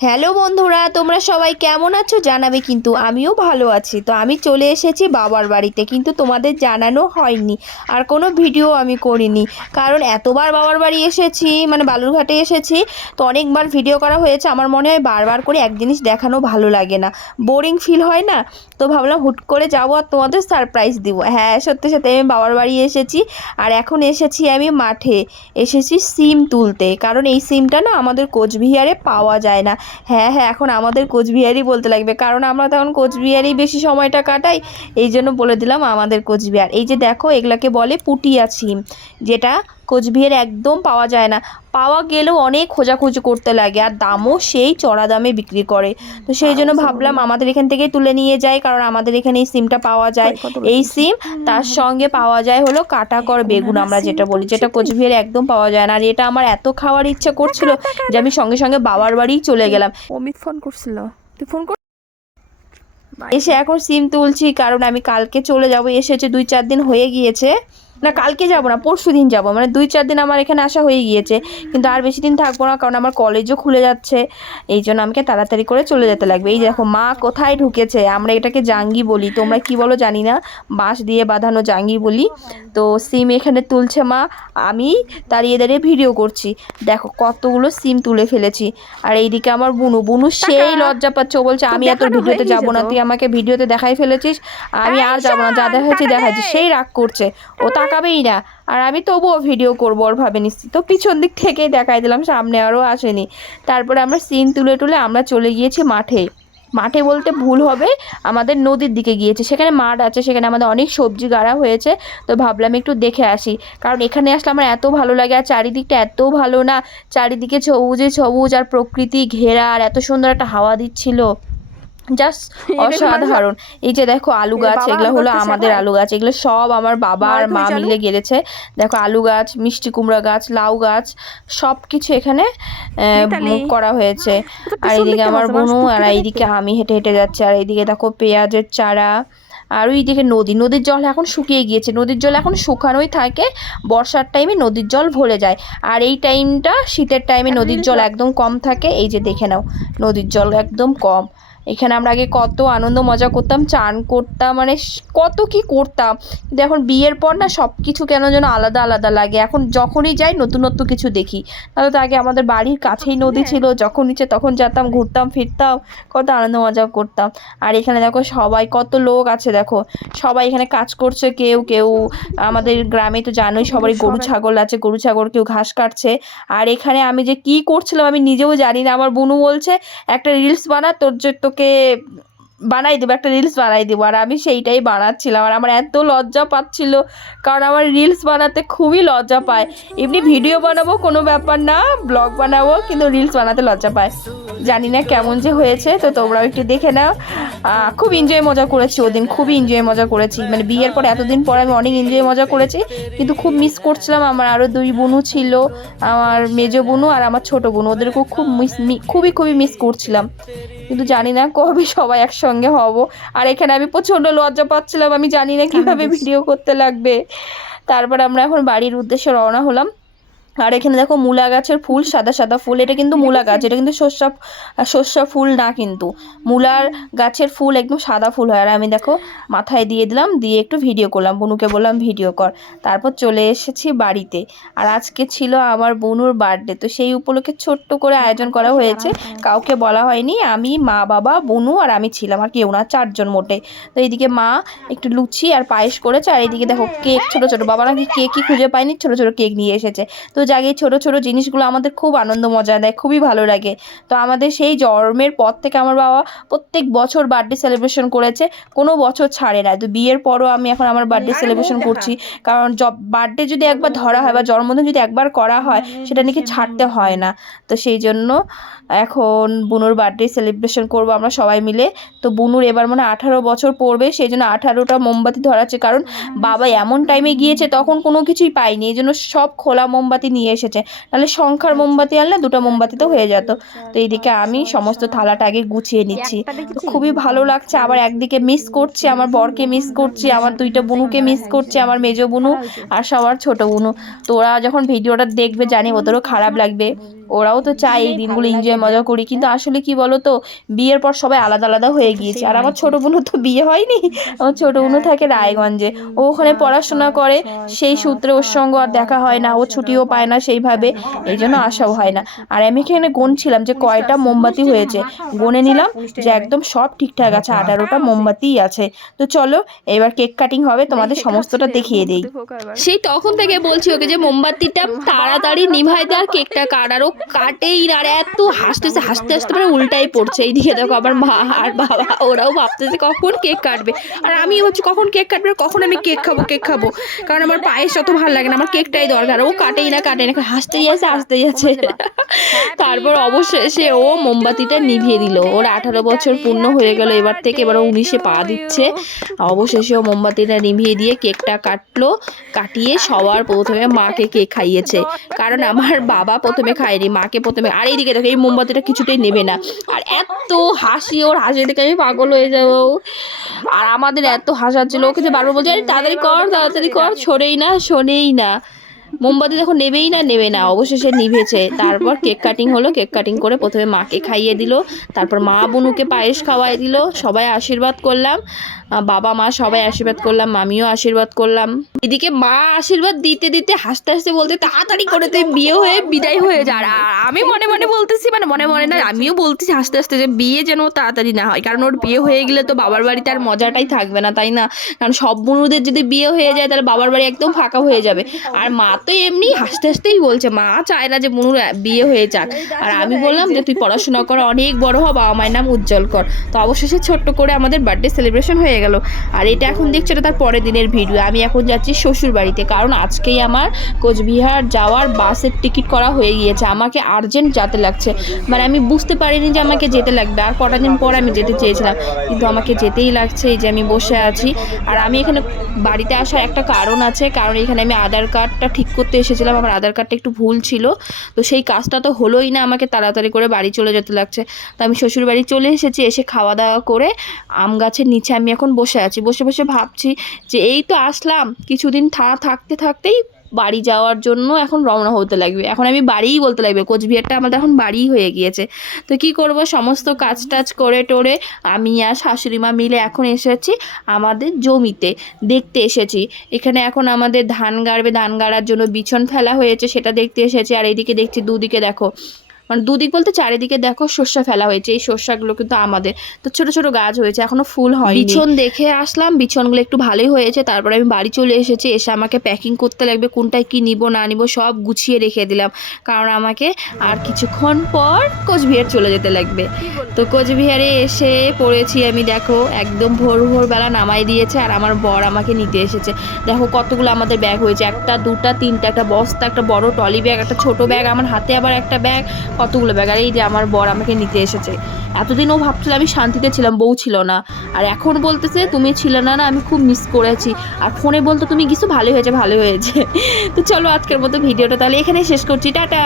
Hello বন্ধুরা, তোমরা সবাই কেমন আছো জানাবে, কিন্তু আমিও ভালো আছি। তো আমি চলে এসেছি বাবার বাড়িতে, কিন্তু তোমাদের জানানো হয়নি আর কোনো ভিডিও আমি করিনি, কারণ এতবার বাবার বাড়ি এসেছি, মানে বালুরঘাটে এসেছি। তো অনেকবার ভিডিও করা হয়েছে, আমার মনে হয় বারবার করে এক জিনিস দেখানো ভালো লাগে না, বোরিং ফিল হয় না। তো ভাবলাম হুট করে যাবো আর তোমাদের সারপ্রাইজ দিব। হ্যাঁ, সত্যি সত্যি আমি বাবার বাড়ি এসেছি। আর এখন এসেছি আমি মাঠে, এসেছি সিম তুলতে, কারণ এই সিমটা না আমাদের কোচবিহারে পাওয়া যায় না। হ্যাঁ হ্যাঁ, এখন আমাদের কোচবিহারই বলতে লাগবে, কারণ আমরা তখন কোচবিহারেই বেশি সময়টা কাটাই। এই জন্য বলে দিলাম আমাদের কোচবিহার। এই যে দেখো, এগুলাকে বলে পুটিয়া সিম, যেটা কোচবিহারে একদম পাওয়া যায় না। পাওয়া গেলেও অনেক খোঁজাখুঁজি করতে লাগে, আর দামও সেই চড়া দামে বিক্রি করে। তো সেই জন্য ভাবলাম আমাদের এখান থেকেই তুলে নিয়ে যাই, কারণ আমাদের এখানে এই সিমটা পাওয়া যায়। এই সিম, তার সঙ্গে পাওয়া যায় হলো কাটাকর বেগুন, আমরা যেটা বলি, যেটা কোচবিহারে একদম পাওয়া যায় না। আর এটা আমার এত খাওয়ার ইচ্ছা করছিল যে আমি সঙ্গে সঙ্গে বাবার বাড়ি চলে গেলাম। অমিত ফোন করছিল, তুই ফোন কর। এসে এখন সিম তুলছি, কারণ আমি কালকে চলে যাব। এসেছে 2-4 দিন হয়ে গিয়েছে, না কালকে যাব না, পরশু দিন যাবো, মানে 2-4 দিন আমার এখানে আসা হয়ে গিয়েছে। কিন্তু আর বেশি দিন থাকবো না, কারণ আমার কলেজও খুলে যাচ্ছে। এই জন্য আমাকে তাড়াতাড়ি করে চলে যেতে লাগবে। এই দেখো মা কোথায় ঢুকেছে, আমরা এটাকে জাঙ্গি বলি, তোমরা কি বলো জানি না, বাঁশ দিয়ে বাঁধানো জাঙ্গি বলি। তো সিম এখানে তুলছে মা, আমি দাঁড়িয়ে দাঁড়িয়ে ভিডিও করছি। দেখো কতগুলো সিম তুলে ফেলেছি। আর এইদিকে আমার বুনু বুনু সেই লজ্জা পাচ্ছে, ও বলছে আমি এত ভিডিওতে যাবো না, তুই আমাকে ভিডিওতে দেখাই ফেলেছিস, আমি আর যাবো না, যা দেখাচ্ছি দেখাচ্ছি। সেই রাগ করছে, ও তাকাবেই না। আর আমি তবুও ভিডিও করবো ওর ভাবে নিচ্ছি, তো পিছন দিক থেকেই দেখাই দিলাম, সামনে আরও আসেনি। তারপরে আমরা সিন তুলে তুলে আমরা চলে গিয়েছি মাঠে। মাঠে বলতে ভুল হবে, আমাদের নদীর দিকে গিয়েছে, সেখানে মাঠ আছে, সেখানে আমাদের অনেক সবজি গাড়া হয়েছে। তো ভাবলাম একটু দেখে আসি, কারণ এখানে আসলে আমার এত ভালো লাগে। আর চারিদিকটা এত ভালো না, চারিদিকে সবুজে সবুজ আর প্রকৃতি ঘেরা, আর এত সুন্দর একটা হাওয়া দিচ্ছিল, জাস্ট অসাধারণ। এই যে দেখো আলু গাছ, এগুলো হলো আমাদের আলু গাছ, এগুলো সব আমার বাবা আর মা মিলে গেড়েছে। দেখো আলু গাছ, মিষ্টি কুমড়া গাছ, লাউ গাছ, সব কিছু এখানে করা হয়েছে। আর এইদিকে আমার বোনু, আর এইদিকে আমি হেঁটে হেঁটে যাচ্ছি। আর এইদিকে দেখো পেঁয়াজের চারা। আর ওইদিকে নদীর জল এখন শুকিয়ে গিয়েছে, নদীর জল এখন শুকানোই থাকে। বর্ষার টাইমে নদীর জল ভরে যায়, আর এই টাইমটা শীতের টাইমে নদীর জল একদম কম থাকে। এই যে দেখে নাও, নদীর জল একদম কম। এখানে আমরা আগে কত আনন্দ মজা করতাম, চান করতাম, মানে কত কি করতাম। কিন্তু এখন বিয়ের পর না সব কিছু কেন যেন আলাদা আলাদা লাগে। এখন যখনই যাই নতুনত্ব কিছু দেখি। তাহলে তো আগে আমাদের বাড়ির কাছেই নদী ছিল, যখন ইচ্ছে তখন যেতাম, ঘুরতাম ফিরতাম, কত আনন্দ মজা করতাম। আর এখানে দেখো সবাই কত লোক আছে, দেখো সবাই এখানে কাজ করছে। কেউ কেউ আমাদের গ্রামে তো জানোই সবারই গরু ছাগল আছে, গরু ছাগল কেউ ঘাস কাটছে। আর এখানে আমি যে কি করছিলাম আমি নিজেও জানি না। আমার বোনু বলছে একটা রিলস বানা, তোকে বানাই দেবো, একটা রিলস বানাই দেবো। আর আমি সেইটাই বানাচ্ছিলাম, আর আমার এত লজ্জা পাচ্ছিল, কারণ আমার রিলস বানাতে খুবই লজ্জা পায়। এমনি ভিডিও বানাবো কোনো ব্যাপার না, ব্লগ বানাবো, কিন্তু রিলস বানাতে লজ্জা পায়। জানি না কেমন যে হয়েছে, তো তোমরাও একটু দেখে নাও। খুব এনজয় মজা করেছি ওদিন, খুবই এনজয় মজা করেছি, মানে বিয়ের পর এতদিন পর আমি অনেক এনজয় মজা করেছি। কিন্তু খুব মিস করছিলাম, আমার আরও 2 বোনু ছিল, আমার মেজো বোনু আর আমার ছোটো বোনু, ওদেরকেও খুবই খুবই মিস করছিলাম। কিন্তু জানি না কবে সবাই একসঙ্গে হব। আর এখানে আমি প্রচণ্ড লজ্জা পাচ্ছিলাম, আমি জানি না কীভাবে ভিডিও করতে লাগবে। তারপর আমরা এখন বাড়ির উদ্দেশ্যে রওনা হলাম। আর এখানে দেখো মূলা গাছের ফুল, সাদা সাদা ফুল, এটা কিন্তু মূলা গাছ, এটা কিন্তু সর্ষা ফুল না, কিন্তু মূলার গাছের ফুল একদম সাদা ফুল হয়। আর আমি দেখো মাথায় দিয়ে দিলাম, দিয়ে একটু ভিডিও করলাম, বনুকে বললাম ভিডিও কর। তারপর চলে এসেছি বাড়িতে। আর আজকে ছিল আমার বনুর বার্থডে, তো সেই উপলক্ষে ছোট্ট করে আয়োজন করা হয়েছে, কাউকে বলা হয়নি, আমি মা বাবা বনু আর আমি ছিলাম, আর কেউ না, 4 জন মোটে। তো এইদিকে মা একটু লুচি আর পায়েস করেছে, আর এইদিকে দেখো কেক, ছোট ছোট, বাবা নাকি কেকই খুঁজে পায়নি, ছোট ছোট কেক নিয়ে এসেছে। তো জাগে ছোট ছোট জিনিসগুলো আমাদের খুব আনন্দ মজা দেয়, খুবই ভালো লাগে। তো আমাদের সেই জন্মের পর থেকে আমার বাবা প্রত্যেক বছর বার্থডে সেলিব্রেশন করেছে, কোনো বছর ছাড়ে না। তো বিয়ের পরও আমি এখন আমার বার্থডে সেলিব্রেশন করছি, কারণ বার্থডে যদি একবার ধরা হয় বা জন্মদিন যদি একবার করা হয়, সেটা নাকি ছাড়তে হয় না। তো সেই জন্য এখন বুনুর বার্থডে সেলিব্রেশন করবো আমরা সবাই মিলে। তো বুনুর এবার মনে 18 বছর পড়বে, সেই জন্য 18টা মোমবাতি ধরাচ্ছে, কারণ বাবা এমন টাইমে গিয়েছে তখন কোনো কিছুই পাইনি, এই জন্য সব খোলা মোমবাতি নিয়ে এসেছে, নাহলে সংখ্যার মোমবাতি আনলে 2টা মোমবাতিতে হয়ে যেত। তো এইদিকে আমি সমস্ত থালাটা আগে গুছিয়ে নিচ্ছি। তো খুবই ভালো লাগছে, আবার একদিকে মিস করছি আমার বরকে, মিস করছি আমার 2টা বুনুকে, মিস করছি আমার মেজো বুনু আর সবার ছোট বুনু। তো ওরা যখন ভিডিওটা দেখবে জানি ওদেরও খারাপ লাগবে, ওরাও তো চায় এই দিনগুলো এনজয় মজা করি, কিন্তু আসলে কি বলো তো, বিয়ের পর সবাই আলাদা আলাদা হয়ে গিয়েছে। আর আমার ছোটো বোনও তো বিয়ে হয়নি, আমার ছোটো বোনও থাকে রায়গঞ্জে, ও ওখানে পড়াশোনা করে, সেই সূত্রে ওর সঙ্গে আর দেখা হয় না, ও ছুটিও পায় না সেইভাবে, এই জন্য আসাও হয় না। আর আমি এখানে গুনছিলাম যে কয়টা মোমবাতি হয়েছে, গুনে নিলাম যে একদম সব ঠিকঠাক আছে, 18টা মোমবাতিই আছে। তো চলো এবার কেক কাটিং হবে, তোমাদের সমস্তটা দেখিয়ে দিই। সেই তখন থেকে বলছি ওকে যে মোমবাতিটা তাড়াতাড়ি নিভাই দে আর কেকটা কাট, আর ও কাটেই না, আর এত হাসতেছে, হাসতে হাসতে মানে উল্টাই পড়ছে। এইদিকে দেখো আবার মা আর বাবা ওরাও ভাবতেছে কখন কেক কাটবে, আর আমি হচ্ছে কখন কেক কাটবে আর কখন আমি কেক খাবো, কারণ আমার পায়েস অত ভালো লাগে না, আমার কেকটাই দরকার। ও কাটেই না, হাসতেই আছে। তারপর অবশেষে ও মোমবাতিটা নিভিয়ে দিল। ওর 18 বছর পূর্ণ হয়ে গেল এবার থেকে, এবার ও 19-এ পা দিচ্ছে। অবশেষে ও মোমবাতিটা নিভিয়ে দিয়ে কেকটা কাটলো, কাটিয়ে সবার প্রথমে মাকে কেক খাইয়েছে, কারণ আমার বাবা প্রথমে খায়নি, মাকে প্রথমে। আর এইদিকে দেখো এই মোমবাতিটা কিছুতেই নেবে না, আর এত হাসি, ওর হাসি দেখে আমি পাগল হয়ে যাবো। আর আমাদের এত হাসাচ্ছিল, ওকে যে বারবার বলছে আরে তাড়াতাড়ি কর, শোনেই না। মোমবাতি দেখো নেবে না, অবশেষে নিভেছে। তারপর কেক কাটিং হলো, কেক কাটিং করে প্রথমে মাকে খাইয়ে দিল, তারপর মা বোনুকে পায়েস খাওয়াই দিল, সবাই আশীর্বাদ করলাম, বাবা মা সবাই আশীর্বাদ করলাম, মামিও আশীর্বাদ করলাম। এদিকে মা আশীর্বাদ দিতে দিতে হাসতে হাসতে বলতে তাড়াতাড়ি করে তুই বিয়ে হয়ে বিদায় হয়ে যা। আর আমি মনে মনে বলতেছি, মানে মনে মনে না, আমিও বলতেছি হাসতে হাসতে যে বিয়ে যেন তাড়াতাড়ি না হয়, কারণ ওর বিয়ে হয়ে গেলে তো বাবার বাড়িতে আর মজাটাই থাকবে না, তাই না? কারণ সব বোনদের যদি বিয়ে হয়ে যায় তাহলে বাবার বাড়ি একদম ফাঁকা হয়ে যাবে। আর মা তো এমনি হাসতে হাসতেই বলছে, মা চায় না যে বোনুর বিয়ে হয়ে যাক। আর আমি বললাম যে তুই পড়াশোনা কর, অনেক বড় হ, বাবা মায়ের নাম উজ্জ্বল কর। তো অবশেষে ছোট্ট করে আমাদের বার্থডে সেলিব্রেশন হয়ে গেল। আর এটা এখন দেখছো, এটা তার পরের দিনের ভিডিও। আমি এখন যাচ্ছি শ্বশুর বাড়িতে, কারণ আজকেই আমার কোচবিহার যাওয়ার বাসের টিকিট করা হয়ে গিয়েছে। আমাকে আর্জেন্ট যেতে লাগছে, মানে আমি বুঝতে পারিনি যে আমাকে যেতে লাগবে, আর কটা দিন পর আমি যেতে চেয়েছিলাম, কিন্তু আমাকে যেতেই লাগছে। এই যে আমি বসে আছি, আর আমি এখানে বাড়িতে আসার একটা কারণ আছে, কারণ এখানে আমি আধার কার্ডটা ঠিক করতে এসেছিলাম, আমার আধার কার্ডটা একটু ভুল ছিল, তো সেই কাজটা তো হলোই না, আমাকে তাড়াতাড়ি করে বাড়ি চলে যেতে লাগছে। তো আমি শ্বশুর বাড়ি চলে এসেছি, এসে খাওয়া দাওয়া করে আম গাছের নিচে আমি এখন বসে আছি, বসে বসে ভাবছি যে এই তো আসলাম, কিছুদিন থাকতেই বাড়ি যাওয়ার জন্য এখন রওনা হতে লাগবে। এখন আমি বাড়িই বলতে লাগবে, কোচবিহারটা আমাদের এখন বাড়িই হয়ে গিয়েছে। তো কি করব, সমস্ত কাজ টাজ করে টোরে আমি আর শাশুড়ি মা মিলে এখন এসেছি আমাদের জমিতে, দেখতে এসেছি। এখানে এখন আমাদের ধান গাড়বে, ধান গাড়ার জন্য বিছন ফেলা হয়েছে, সেটা দেখতে এসেছি। আর এইদিকে দেখছি দুদিকে দেখো, মানে দুদিক বলতে চারিদিকে দেখো শস্য ফেলা হয়েছে, এই শস্যগুলো কিন্তু আমাদের। তো ছোট ছোট গাছ হয়েছে, এখনো ফুল হয়। বিছন দেখে আসলাম, বিছনগুলো একটু ভালোই হয়েছে। তারপরে আমি বাড়ি চলে এসেছি, এসে আমাকে প্যাকিং করতে লাগবে, কোনটায় কি নিব না নিব সব গুছিয়ে রেখে দিলাম, কারণ আমাকে আর কিছুক্ষণ পর কোচবিহার চলে যেতে লাগবে। তো কোচবিহারে এসে পড়েছি আমি, দেখো একদম ভোরবেলা নামাই দিয়েছে, আর আমার বর আমাকে নিতে এসেছে। দেখো কতগুলো আমাদের ব্যাগ হয়েছে, 1 2 3 একটা বস্তা, একটা বড় ট্রলি ব্যাগ, একটা ছোট ব্যাগ, আমার হাতে আবার একটা ব্যাগ, কতগুলো ব্যাগ। আর এই যে আমার বর আমাকে নিতে এসেছে। এতদিন ও ভাবছিল আমি শান্তিতে ছিলাম, বউ ছিল না, আর এখন বলতেছে তুমি ছিলে না, আমি খুব মিস করেছি। আর ফোনে বলতো তুমি কিছু ভালো হয়েছে। তো চলো আজকের মতো ভিডিওটা তাহলে এখানেই শেষ করছি, টাটা।